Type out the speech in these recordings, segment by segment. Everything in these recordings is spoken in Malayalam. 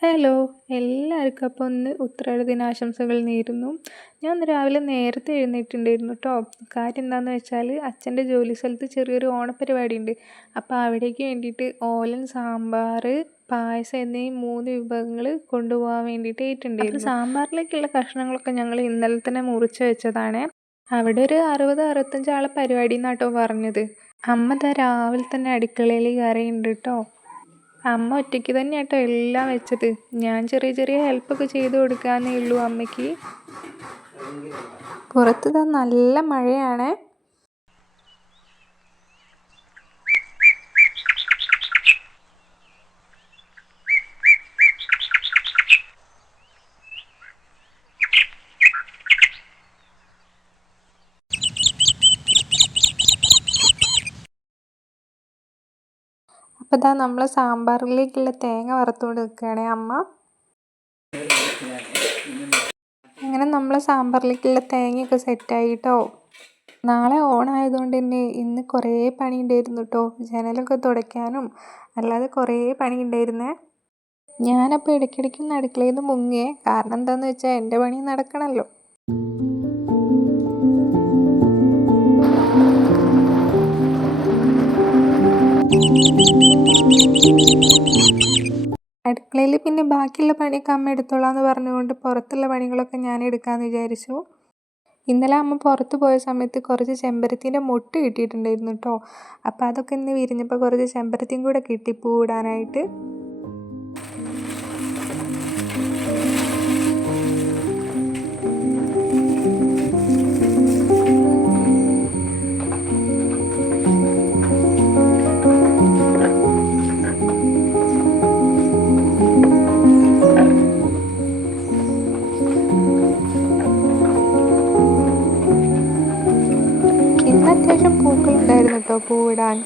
ഹലോ! എല്ലാവർക്കും അപ്പോൾ ഒന്ന് ഉത്രാട ദിനാശംസകൾ നേരുന്നു. ഞാൻ ഇന്ന് രാവിലെ നേരത്തെ എഴുന്നേറ്റിട്ടുണ്ടായിരുന്നു ട്ടോ. കാര്യം എന്താണെന്ന് വെച്ചാൽ അച്ഛൻ്റെ ജോലി സ്ഥലത്ത് ചെറിയൊരു ഓണപ്പരിപാടി ഉണ്ട്. അപ്പോൾ അവിടേക്ക് വേണ്ടിയിട്ട് ഓലൻ, സാമ്പാർ, പായസം എന്നീ 3 വിഭവങ്ങൾ കൊണ്ടുപോകാൻ വേണ്ടിയിട്ട് ഏറ്റിട്ടുണ്ടായിരുന്നു. അപ്പോൾ സാമ്പാറിലേക്കുള്ള കഷ്ണങ്ങളൊക്കെ ഞങ്ങൾ ഇന്നലെ തന്നെ മുറിച്ച് വെച്ചതാണേ. അവിടെ ഒരു 60-65 ആളെ പരിപാടി എന്നാട്ടോ പറഞ്ഞത്. അമ്മ ദാ രാവിലെ തന്നെ അടുക്കളയിൽ കയറിയിട്ടുണ്ട് ട്ടോ. അമ്മ ഒറ്റയ്ക്ക് തന്നെയാട്ടോ എല്ലാം വെച്ചത്. ഞാൻ ചെറിയ ചെറിയ ഹെൽപ്പൊക്കെ ചെയ്ത് കൊടുക്കാന്നേ ഉള്ളൂ അമ്മയ്ക്ക്. പുറത്ത് ദാ നല്ല മഴയാണ്. അപ്പോൾ ദാ നമ്മളെ സാമ്പാറിലേക്കുള്ള തേങ്ങ വറുത്തുകൊണ്ട് നിൽക്കുകയാണേ അമ്മ. അങ്ങനെ നമ്മളെ സാമ്പാറിലേക്കുള്ള തേങ്ങയൊക്കെ സെറ്റായി കേട്ടോ. നാളെ ഓണായതുകൊണ്ട് തന്നെ ഇന്ന് കുറേ പണി ഉണ്ടായിരുന്നു കേട്ടോ. ജനലൊക്കെ തുടയ്ക്കാനും അല്ലാതെ കുറേ പണി ഉണ്ടായിരുന്നേ. ഞാനപ്പോൾ ഇടയ്ക്കിടയ്ക്കൊന്ന് അടുക്കളയിൽ നിന്ന് മുങ്ങിയേ. കാരണം എന്താണെന്ന് വെച്ചാൽ എൻ്റെ പണി നടക്കണമല്ലോ. അടുക്കളയിൽ പിന്നെ ബാക്കിയുള്ള പണിയൊക്കെ അമ്മ എടുത്തോളാന്ന് പറഞ്ഞുകൊണ്ട് പുറത്തുള്ള പണികളൊക്കെ ഞാൻ എടുക്കാമെന്ന് വിചാരിച്ചു. ഇന്നലെ അമ്മ പുറത്ത് പോയ സമയത്ത് കുറച്ച് ചെമ്പരത്തിൻ്റെ മൊട്ട് കിട്ടിയിട്ടുണ്ടായിരുന്നു കേട്ടോ. അപ്പോൾ അതൊക്കെ ഇന്ന് വിരിഞ്ഞപ്പോൾ കുറച്ച് ചെമ്പരത്തിയും കൂടെ കിട്ടി പൂവിടാനായിട്ട്. ഇന്ന് അത്യാവശ്യം പൂക്കളുണ്ടായിരുന്നു കേട്ടോ പൂവിടാൻ.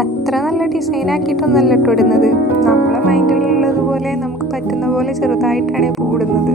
അത്ര നല്ല ഡിസൈനാക്കിയിട്ടൊന്നല്ല കേട്ടോ ഇടുന്നത്. നമ്മളെ മൈൻഡിലുള്ളതുപോലെ നമുക്ക് പറ്റുന്ന പോലെ ചെറുതായിട്ടാണ് പൂവിടുന്നത്.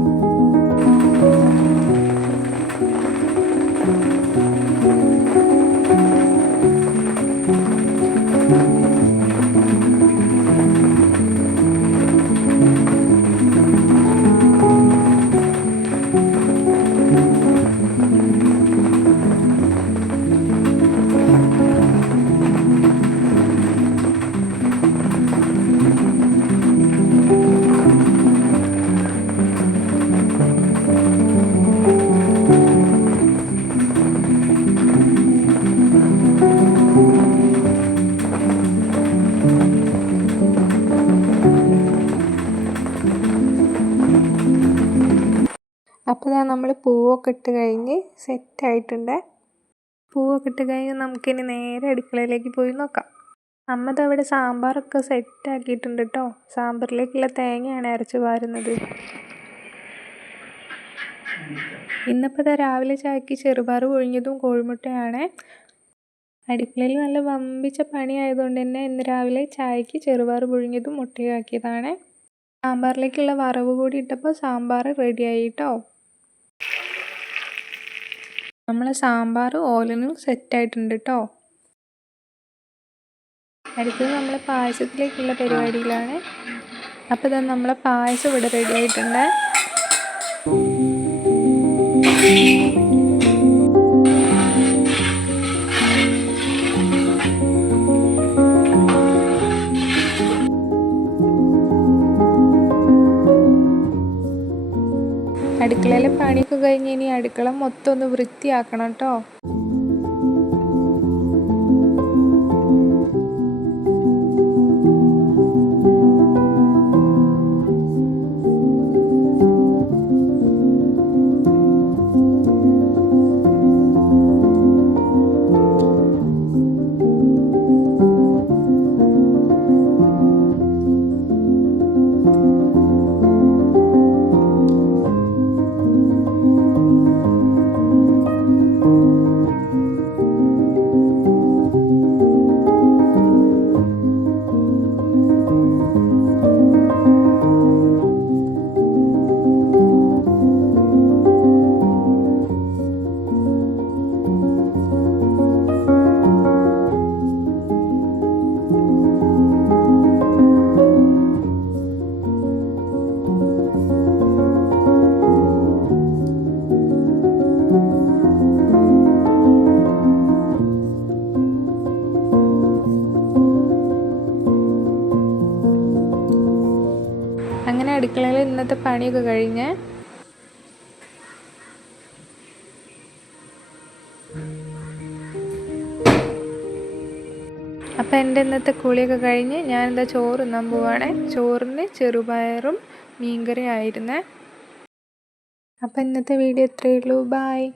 അപ്പോൾ ഇതാ നമ്മൾ പൂവൊക്കെ ഇട്ട് കഴിഞ്ഞ് സെറ്റായിട്ടുണ്ട്. പൂവൊക്കെ ഇട്ട് കഴിഞ്ഞ് നമുക്കിനി നേരെ അടുക്കളയിലേക്ക് പോയി നോക്കാം. അമ്മ അവിടെ സാമ്പാറൊക്കെ സെറ്റാക്കിയിട്ടുണ്ട് കേട്ടോ. സാമ്പാറിലേക്കുള്ള തേങ്ങയാണ് അരച്ച് വാരുന്നത്. ഇന്നിപ്പോൾ ഇതാ രാവിലെ ചായക്ക് ചെറുപയർ പുഴുങ്ങിയതും കോഴിമുട്ടയാണ്. അടുക്കളയിൽ നല്ല വമ്പിച്ച പണി ആയതുകൊണ്ട് തന്നെ ഇന്ന് രാവിലെ ചായക്ക് ചെറുപയർ പുഴുങ്ങിയതും മുട്ടയും ആക്കിയതാണ്. സാമ്പാറിലേക്കുള്ള വറവ് കൂടി ഇട്ടപ്പോൾ സാമ്പാർ റെഡിയായി കേട്ടോ. നമ്മളെ സാമ്പാർ ഓലനും സെറ്റായിട്ടുണ്ട് കേട്ടോ. അടുത്തത് നമ്മൾ പായസത്തിലേക്കുള്ള പരിപാടിയിലാണ്. അപ്പോൾ ഇതാ നമ്മളെ പായസം ഇവിടെ റെഡി ആയിട്ടുണ്ട്. അടുക്കളയിലെ പണിയൊക്കെ കഴിഞ്ഞ് ഇനി അടുക്കള മൊത്തം ഒന്ന് വൃത്തിയാക്കണം കേട്ടോ. അടുക്കളയിൽ ഇന്നത്തെ പണിയൊക്കെ കഴിഞ്ഞേ. അപ്പം എൻ്റെ ഇന്നത്തെ കുളിയൊക്കെ കഴിഞ്ഞ് ഞാനെന്താ ചോറ് തിന്നാൻ പോവാണേ. ചോറിന് ചെറുപയറും മീൻകറി ആയിരുന്നേ. അപ്പം ഇന്നത്തെ വീഡിയോ ഇത്രയേ ഉള്ളൂ. ബായ്.